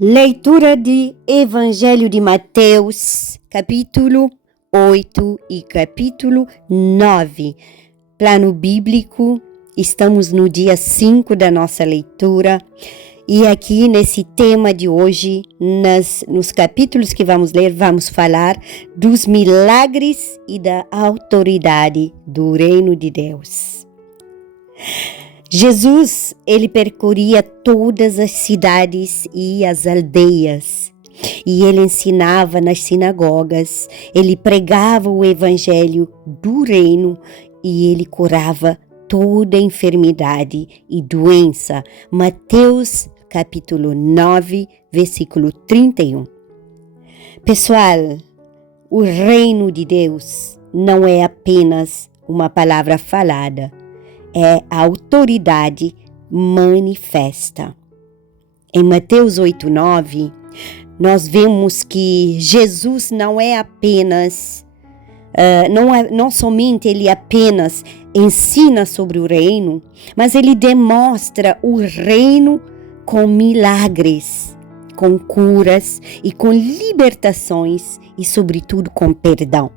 Leitura de Evangelho de Mateus, capítulo 8 e capítulo 9. Plano bíblico, estamos no dia 5 da nossa leitura. E aqui nesse tema de hoje, nos capítulos que vamos ler, vamos falar dos milagres e da autoridade do reino de Deus. Jesus, ele percorria todas as cidades e as aldeias, e ele ensinava nas sinagogas, ele pregava o evangelho do reino e ele curava toda enfermidade e doença. Mateus capítulo 9, versículo 31. Pessoal, o reino de Deus não é apenas uma palavra falada, é a autoridade manifesta. Em Mateus 8:9, nós vemos que Jesus não é apenas, não somente ele apenas ensina sobre o reino, mas ele demonstra o reino com milagres, com curas e com libertações e, sobretudo, com perdão.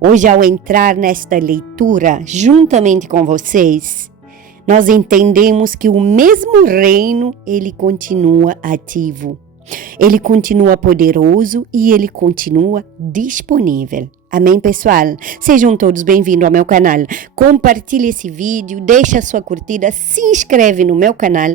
Hoje, ao entrar nesta leitura, juntamente com vocês, nós entendemos que o mesmo reino, ele continua ativo, ele continua poderoso e ele continua disponível. Amém, pessoal? Sejam todos bem-vindos ao meu canal. Compartilhe esse vídeo, deixa a sua curtida, se inscreve no meu canal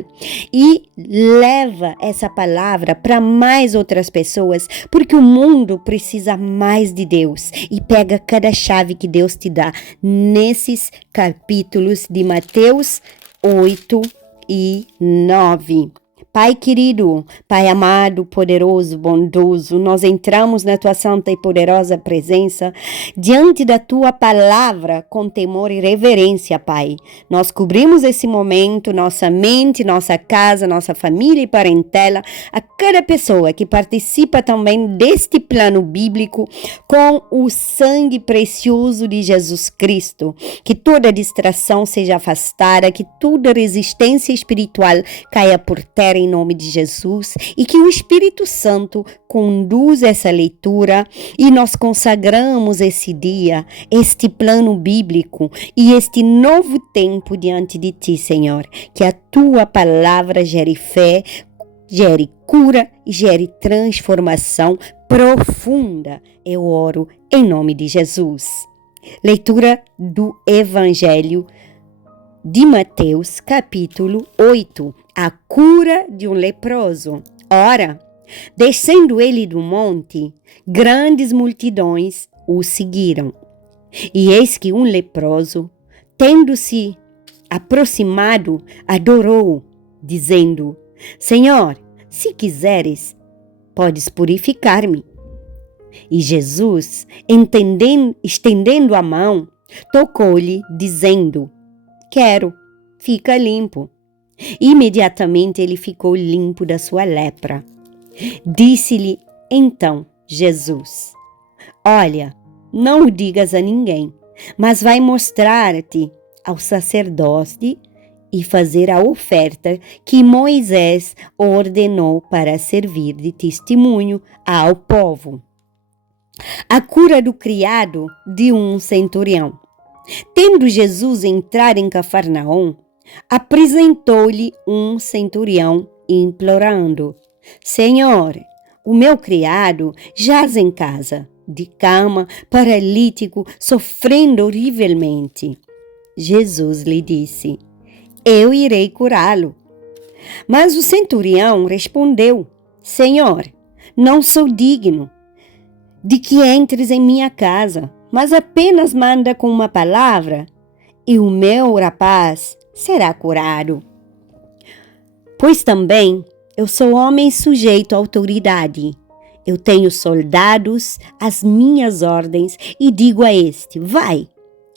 e leva essa palavra para mais outras pessoas, porque o mundo precisa mais de Deus. E pega cada chave que Deus te dá nesses capítulos de Mateus 8 e 9. Pai querido, Pai amado, poderoso, bondoso, nós entramos na Tua santa e poderosa presença, diante da Tua palavra, com temor e reverência, Pai. Nós cobrimos esse momento, nossa mente, nossa casa, nossa família e parentela, a cada pessoa que participa também deste plano bíblico, com o sangue precioso de Jesus Cristo. Que toda distração seja afastada, que toda resistência espiritual caia por terra em nome de Jesus, e que o Espírito Santo conduza essa leitura e nós consagramos esse dia, este plano bíblico e este novo tempo diante de Ti, Senhor. Que a Tua palavra gere fé, gere cura e gere transformação profunda. Eu oro em nome de Jesus. Leitura do Evangelho de Mateus, capítulo 8, a cura de um leproso. Ora, descendo ele do monte, grandes multidões o seguiram. E eis que um leproso, tendo-se aproximado, adorou, dizendo: Senhor, se quiseres, podes purificar-me. E Jesus, estendendo a mão, tocou-lhe, dizendo: Quero, fica limpo. Imediatamente ele ficou limpo da sua lepra. Disse-lhe então Jesus: Olha, não o digas a ninguém, mas vai mostrar-te ao sacerdote e fazer a oferta que Moisés ordenou para servir de testemunho ao povo. A cura do criado de um centurião. Tendo Jesus entrado em Cafarnaum, apresentou-lhe um centurião, implorando: Senhor, o meu criado jaz em casa, de cama, paralítico, sofrendo horrivelmente. Jesus lhe disse: Eu irei curá-lo. Mas o centurião respondeu: Senhor, não sou digno de que entres em minha casa, mas apenas manda com uma palavra, e o meu rapaz será curado. Pois também eu sou homem sujeito à autoridade. Eu tenho soldados às minhas ordens, e digo a este: vai,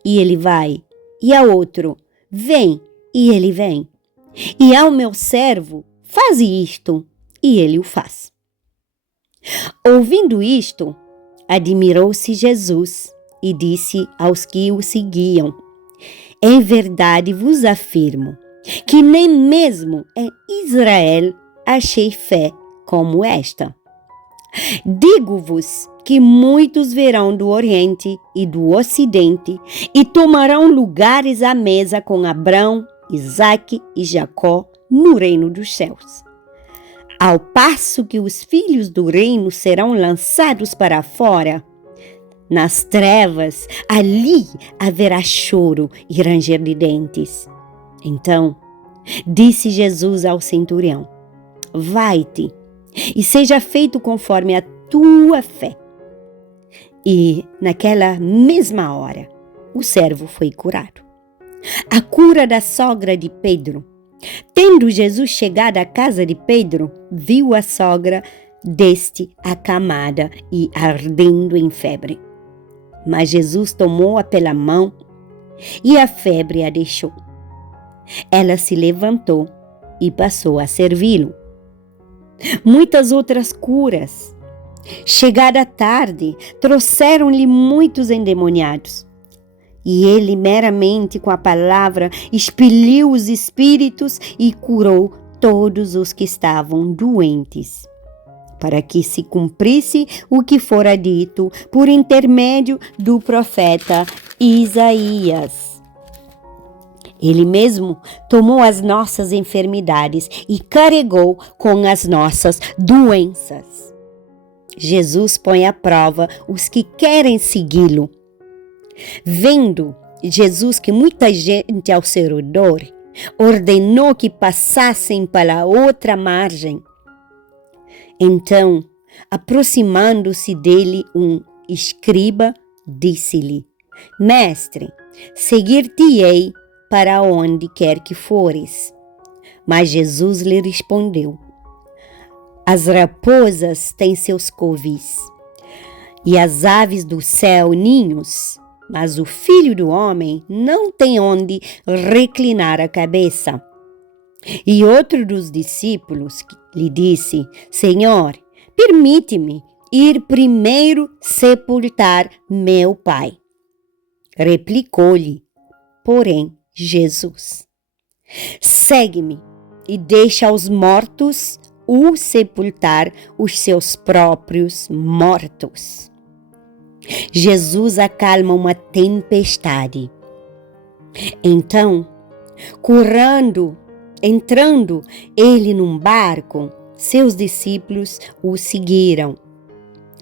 e ele vai, e a outro: vem, e ele vem. E ao meu servo: faze isto, e ele o faz. Ouvindo isto, admirou-se Jesus e disse aos que o seguiam: Em verdade vos afirmo que nem mesmo em Israel achei fé como esta. Digo-vos que muitos virão do Oriente e do Ocidente e tomarão lugares à mesa com Abraão, Isaque e Jacó no reino dos céus. Ao passo que os filhos do reino serão lançados para fora, nas trevas, ali haverá choro e ranger de dentes. Então, disse Jesus ao centurião: vai-te e seja feito conforme a tua fé. E, naquela mesma hora, o servo foi curado. A cura da sogra de Pedro. Tendo Jesus chegado à casa de Pedro, viu a sogra deste acamada e ardendo em febre. Mas Jesus tomou-a pela mão e a febre a deixou. Ela se levantou e passou a servi-lo. Muitas outras curas. Chegada a tarde, trouxeram-lhe muitos endemoniados. E ele, meramente com a palavra, expeliu os espíritos e curou todos os que estavam doentes, para que se cumprisse o que fora dito por intermédio do profeta Isaías. Ele mesmo tomou as nossas enfermidades e carregou com as nossas doenças. Jesus põe à prova os que querem segui-lo. Vendo Jesus que muita gente ao seu redor, ordenou que passassem para a outra margem. Então, aproximando-se dele um escriba, disse-lhe: Mestre, seguir-te-ei para onde quer que fores. Mas Jesus lhe respondeu: As raposas têm seus covis, e as aves do céu ninhos, mas o Filho do Homem não tem onde reclinar a cabeça. E outro dos discípulos lhe disse: Senhor, permite-me ir primeiro sepultar meu pai. Replicou-lhe, porém, Jesus: Segue-me e deixa aos mortos o sepultar os seus próprios mortos. Jesus acalma uma tempestade. Então, entrando ele num barco, seus discípulos o seguiram.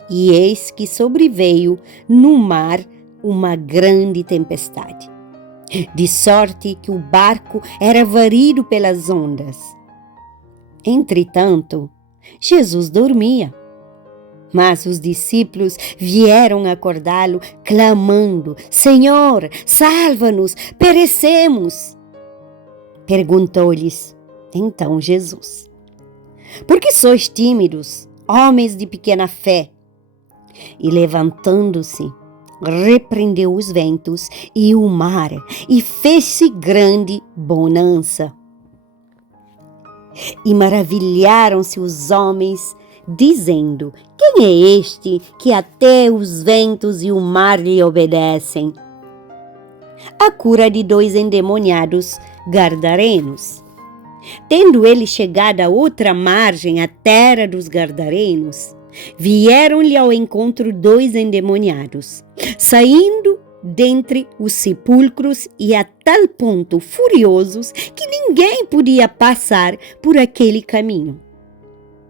E eis que sobreveio no mar uma grande tempestade, de sorte que o barco era varido pelas ondas. Entretanto, Jesus dormia. Mas os discípulos vieram acordá-lo, clamando: Senhor, salva-nos, perecemos. Perguntou-lhes então Jesus: Por que sois tímidos, homens de pequena fé? E levantando-se, repreendeu os ventos e o mar, e fez-se grande bonança. E maravilharam-se os homens, dizendo: Quem é este que até os ventos e o mar lhe obedecem? A cura de 2 endemoniados gardarenos. Tendo ele chegado à outra margem, a terra dos gardarenos, vieram-lhe ao encontro 2 endemoniados, saindo dentre os sepulcros e a tal ponto furiosos que ninguém podia passar por aquele caminho.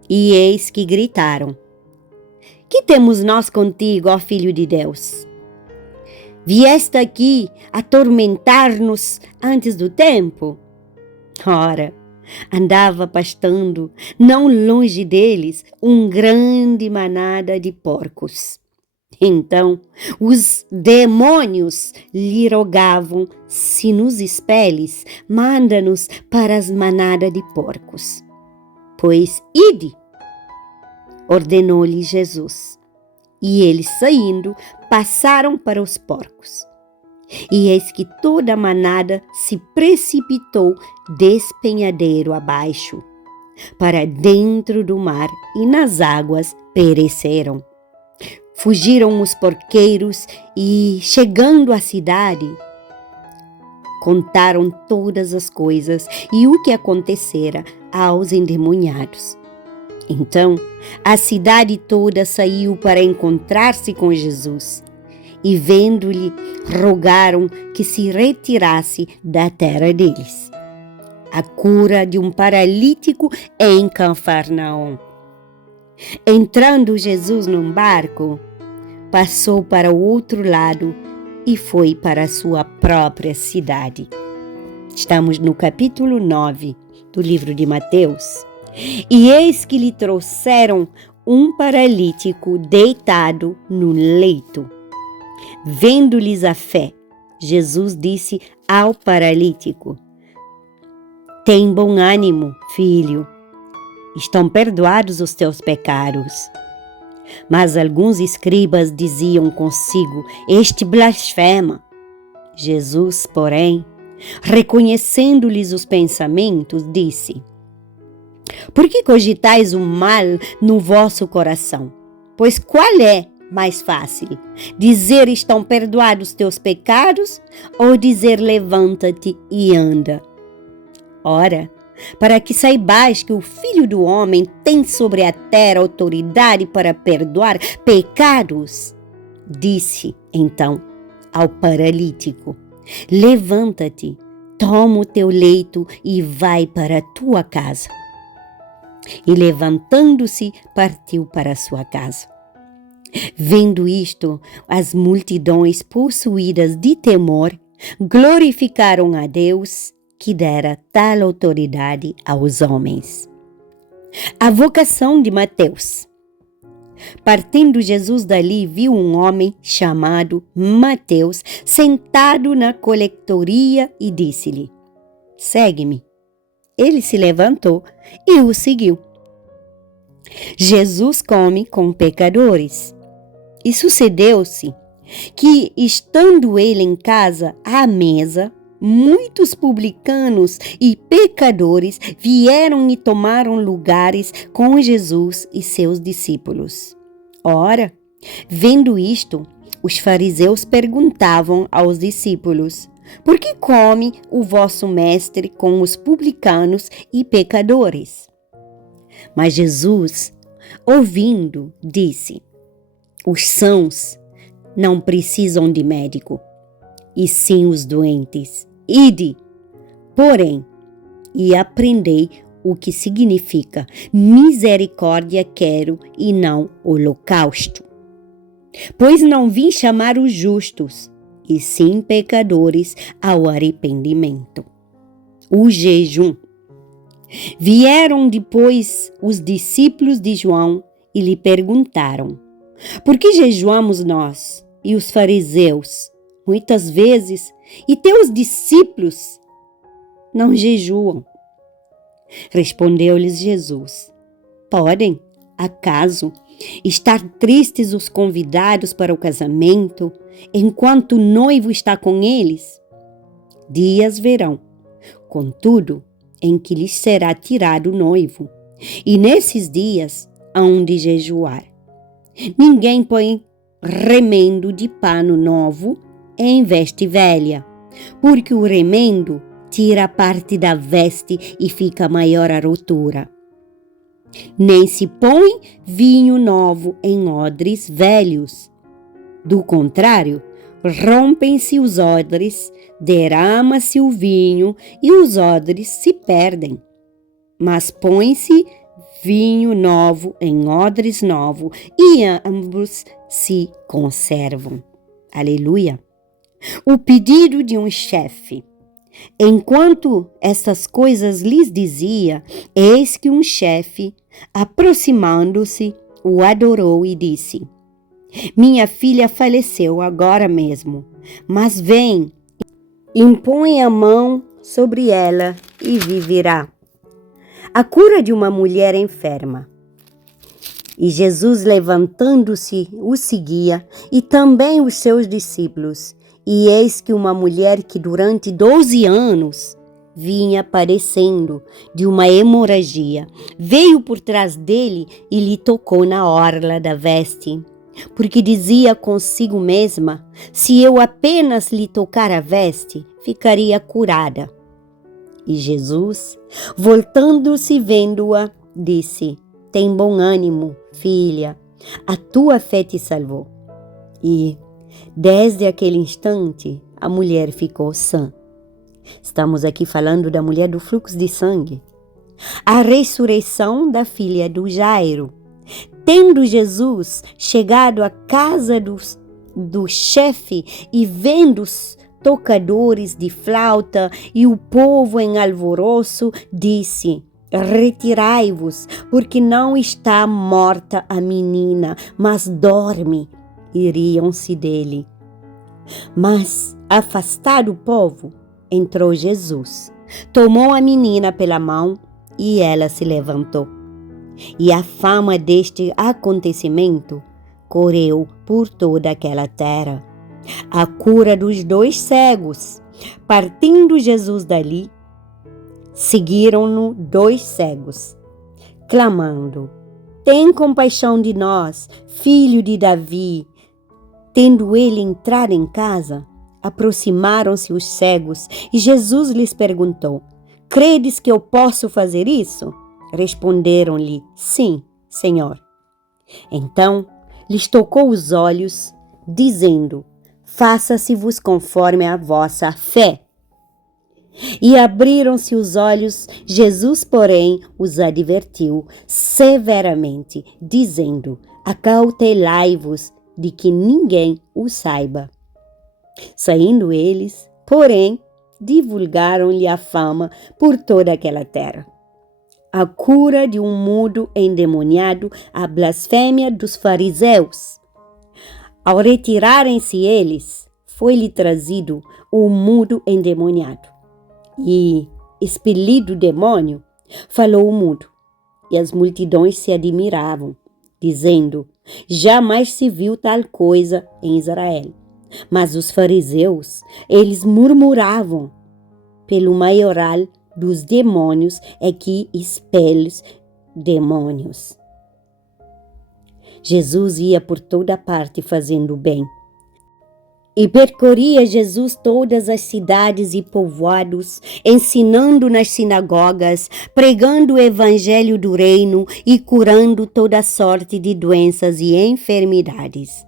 E eis que gritaram: Que temos nós contigo, ó Filho de Deus? Vieste aqui atormentar-nos antes do tempo? Ora, andava pastando, não longe deles, grande manada de porcos. Então, os demônios lhe rogavam: Se nos expeles, manda-nos para as manadas de porcos. Pois ide, ordenou-lhe Jesus. E eles, saindo, passaram para os porcos. E eis que toda a manada se precipitou despenhadeiro abaixo, para dentro do mar, e nas águas pereceram. Fugiram os porqueiros e, chegando à cidade, contaram todas as coisas e o que acontecera aos endemoniados. Então, a cidade toda saiu para encontrar-se com Jesus e, vendo-lhe, rogaram que se retirasse da terra deles. A cura de um paralítico em Cafarnaum. Entrando Jesus num barco, passou para o outro lado e foi para a sua própria cidade. Estamos no capítulo 9 do livro de Mateus. E eis que lhe trouxeram um paralítico deitado no leito. Vendo-lhes a fé, Jesus disse ao paralítico: tem bom ânimo, filho, estão perdoados os teus pecados. Mas alguns escribas diziam consigo: este blasfema. Jesus, porém, reconhecendo-lhes os pensamentos, disse: por que cogitais o mal no vosso coração? Pois qual é mais fácil? Dizer estão perdoados teus pecados ou dizer levanta-te e anda? Ora, para que saibais que o Filho do Homem tem sobre a terra autoridade para perdoar pecados, disse então ao paralítico: levanta-te, toma o teu leito e vai para a tua casa. E levantando-se, partiu para a sua casa. Vendo isto, as multidões, possuídas de temor, glorificaram a Deus, que dera tal autoridade aos homens. A vocação de Mateus. Partindo Jesus dali, viu um homem chamado Mateus sentado na coletoria e disse-lhe: segue-me. Ele se levantou e o seguiu. Jesus come com pecadores. E sucedeu-se que, estando ele em casa à mesa, muitos publicanos e pecadores vieram e tomaram lugares com Jesus e seus discípulos. Ora, vendo isto, os fariseus perguntavam aos discípulos: por que come o vosso mestre com os publicanos e pecadores? Mas Jesus, ouvindo, disse: os sãos não precisam de médico, e sim os doentes. Ide, porém, e aprendei o que significa misericórdia quero e não holocausto. Pois não vim chamar os justos, e sim pecadores ao arrependimento. O jejum. Vieram depois os discípulos de João e lhe perguntaram: por que jejuamos nós e os fariseus muitas vezes, e teus discípulos não jejuam? Respondeu-lhes Jesus: podem, acaso, estar tristes os convidados para o casamento, enquanto o noivo está com eles? Dias verão, contudo, em que lhes será tirado o noivo, e nesses dias hão de jejuar. Ninguém põe remendo de pano novo em veste velha, porque o remendo tira parte da veste e fica maior a rotura. Nem se põe vinho novo em odres velhos. Do contrário, rompem-se os odres, derrama-se o vinho e os odres se perdem. Mas põe-se vinho novo em odres novos e ambos se conservam. Aleluia! O pedido de um chefe. Enquanto estas coisas lhes dizia, eis que um chefe, aproximando-se, o adorou e disse: minha filha faleceu agora mesmo, mas vem, impõe a mão sobre ela e viverá. A cura de uma mulher enferma. E Jesus, levantando-se, o seguia, e também os seus discípulos. E eis que uma mulher que durante 12 anos vinha padecendo de uma hemorragia, veio por trás dele e lhe tocou na orla da veste, porque dizia consigo mesma: se eu apenas lhe tocar a veste, ficaria curada. E Jesus, voltando-se vendo-a, disse: Tem bom ânimo, filha, a tua fé te salvou. E, desde aquele instante, a mulher ficou sã. Estamos aqui falando da mulher do fluxo de sangue. A ressurreição da filha do Jairo. Tendo Jesus chegado à casa do chefe e vendo os tocadores de flauta e o povo em alvoroço, disse: retirai-vos, porque não está morta a menina, mas dorme. E riam-se dele. Mas, afastado o povo, entrou Jesus, tomou a menina pela mão e ela se levantou. E a fama deste acontecimento correu por toda aquela terra. A cura dos 2 cegos. Partindo Jesus dali, seguiram-no 2 cegos, clamando: tem compaixão de nós, filho de Davi. Tendo ele entrado em casa, aproximaram-se os cegos e Jesus lhes perguntou: credes que eu posso fazer isso? Responderam-lhe: sim, Senhor. Então lhes tocou os olhos, dizendo: faça-se-vos conforme a vossa fé. E abriram-se os olhos. Jesus, porém, os advertiu severamente, dizendo: acautelai-vos de que ninguém o saiba. Saindo eles, porém, divulgaram-lhe a fama por toda aquela terra. A cura de um mudo endemoniado, a blasfêmia dos fariseus. Ao retirarem-se eles, foi-lhe trazido o mudo endemoniado. E, expelido o demônio, falou o mudo. E as multidões se admiravam, dizendo: jamais se viu tal coisa em Israel. Mas os fariseus, eles murmuravam: pelo maioral dos demônios é que expele demônios. Jesus ia por toda parte fazendo bem. E percorria Jesus todas as cidades e povoados, ensinando nas sinagogas, pregando o evangelho do reino e curando toda sorte de doenças e enfermidades.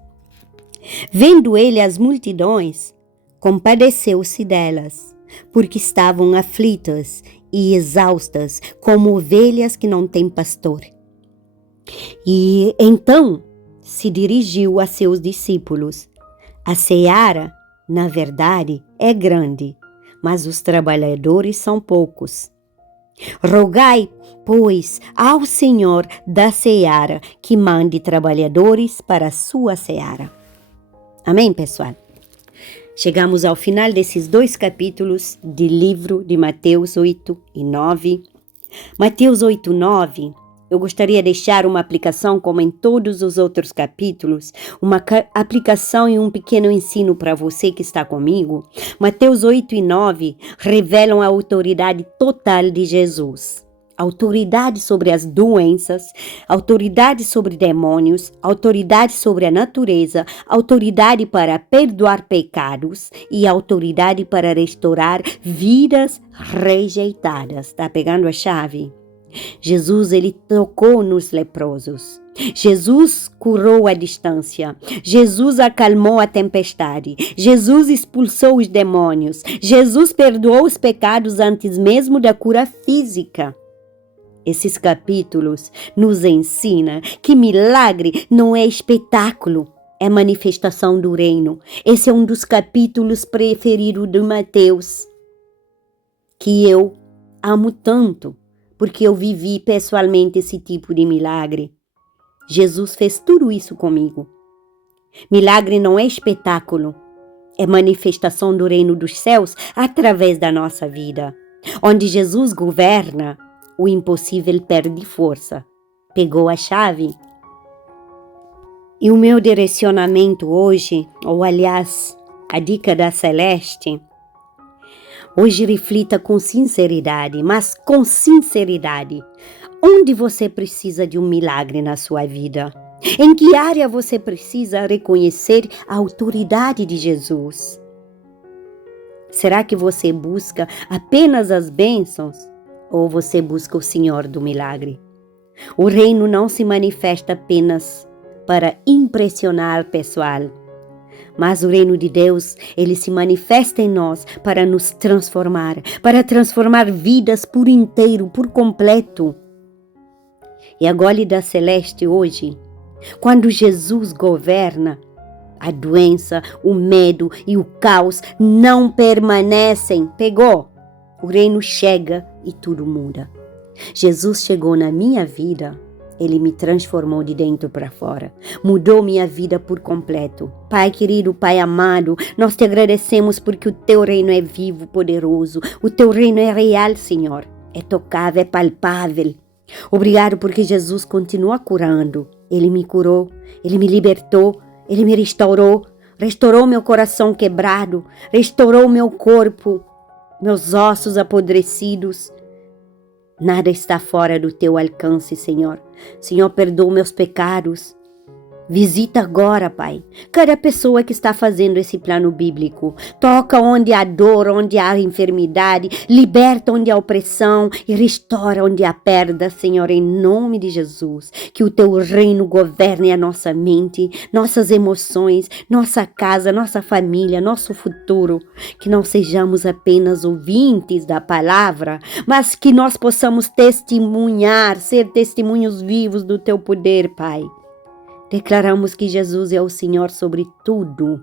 Vendo ele as multidões, compadeceu-se delas, porque estavam aflitas e exaustas, como ovelhas que não têm pastor. E então se dirigiu a seus discípulos: a seara, na verdade, é grande, mas os trabalhadores são poucos. Rogai, pois, ao Senhor da seara que mande trabalhadores para a sua seara. Amém, pessoal? Chegamos ao final desses 2 capítulos do livro de Mateus 8 e 9. Mateus 8, 9. Eu gostaria de deixar uma aplicação, como em todos os outros capítulos, uma aplicação e um pequeno ensino para você que está comigo. Mateus 8 e 9 revelam a autoridade total de Jesus. Autoridade sobre as doenças, autoridade sobre demônios, autoridade sobre a natureza, autoridade para perdoar pecados e autoridade para restaurar vidas rejeitadas. Está pegando a chave? Jesus, ele tocou nos leprosos. Jesus curou a distância. Jesus acalmou a tempestade. Jesus expulsou os demônios. Jesus perdoou os pecados antes mesmo da cura física. Esses capítulos nos ensinam que milagre não é espetáculo, é manifestação do reino. Esse é um dos capítulos preferidos de Mateus, que eu amo tanto, porque eu vivi pessoalmente esse tipo de milagre. Jesus fez tudo isso comigo. Milagre não é espetáculo, é manifestação do reino dos céus através da nossa vida. Onde Jesus governa, o impossível perde força. Pegou a chave? E o meu direcionamento hoje, ou aliás, a dica da Celeste, hoje reflita com sinceridade, mas com sinceridade. Onde você precisa de um milagre na sua vida? Em que área você precisa reconhecer a autoridade de Jesus? Será que você busca apenas as bênçãos ou você busca o Senhor do milagre? O reino não se manifesta apenas para impressionar o pessoal, mas o reino de Deus, ele se manifesta em nós para nos transformar, para transformar vidas por inteiro, por completo. E a Gólida Celeste hoje, quando Jesus governa, a doença, o medo e o caos não permanecem. Pegou? O reino chega e tudo muda. Jesus chegou na minha vida, ele me transformou de dentro para fora, mudou minha vida por completo. Pai querido, Pai amado, nós te agradecemos porque o teu reino é vivo, poderoso, o teu reino é real, Senhor, é tocável, é palpável. Obrigado porque Jesus continua curando, ele me curou, ele me libertou, ele me restaurou meu coração quebrado, restaurou meu corpo, meus ossos apodrecidos. Nada está fora do teu alcance, Senhor. Senhor, perdoa meus pecados. Visita agora, Pai, cada pessoa que está fazendo esse plano bíblico. Toca onde há dor, onde há enfermidade, liberta onde há opressão e restaura onde há perda, Senhor, em nome de Jesus. Que o teu reino governe a nossa mente, nossas emoções, nossa casa, nossa família, nosso futuro. Que não sejamos apenas ouvintes da palavra, mas que nós possamos testemunhar, ser testemunhos vivos do teu poder, Pai. Declaramos que Jesus é o Senhor sobre tudo,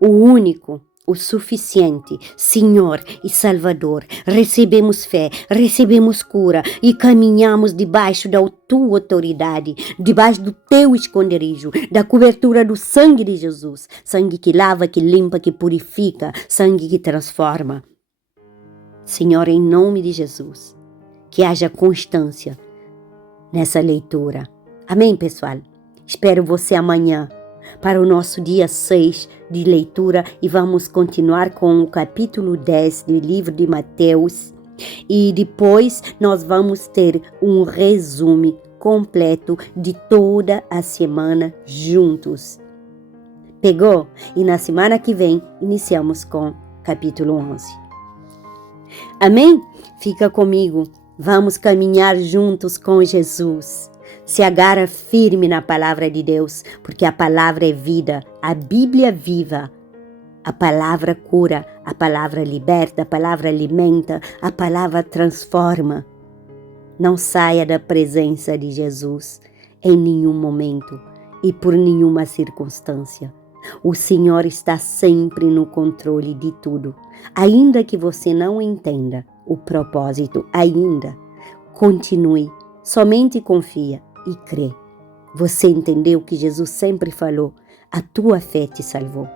o único, o suficiente, Senhor e Salvador. Recebemos fé, recebemos cura e caminhamos debaixo da tua autoridade, debaixo do teu esconderijo, da cobertura do sangue de Jesus. Sangue que lava, que limpa, que purifica, sangue que transforma. Senhor, em nome de Jesus, que haja constância nessa leitura. Amém, pessoal? Espero você amanhã para o nosso dia 6 de leitura e vamos continuar com o capítulo 10 do livro de Mateus e depois nós vamos ter um resumo completo de toda a semana juntos. Pegou? E na semana que vem iniciamos com capítulo 11. Amém? Fica comigo. Vamos caminhar juntos com Jesus. Se agarra firme na palavra de Deus, porque a palavra é vida, a Bíblia é viva. A palavra cura, a palavra liberta, a palavra alimenta, a palavra transforma. Não saia da presença de Jesus em nenhum momento e por nenhuma circunstância. O Senhor está sempre no controle de tudo. Ainda que você não entenda o propósito, ainda continue, somente confia e crê. Você entendeu que Jesus sempre falou, a tua fé te salvou.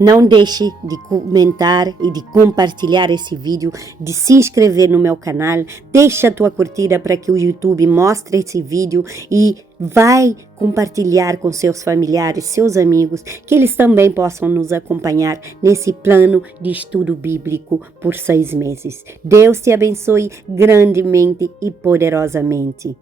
Não deixe de comentar e de compartilhar esse vídeo, de se inscrever no meu canal, deixa a tua curtida para que o YouTube mostre esse vídeo e vai compartilhar com seus familiares, seus amigos, que eles também possam nos acompanhar nesse plano de estudo bíblico por 6 meses. Deus te abençoe grandemente e poderosamente.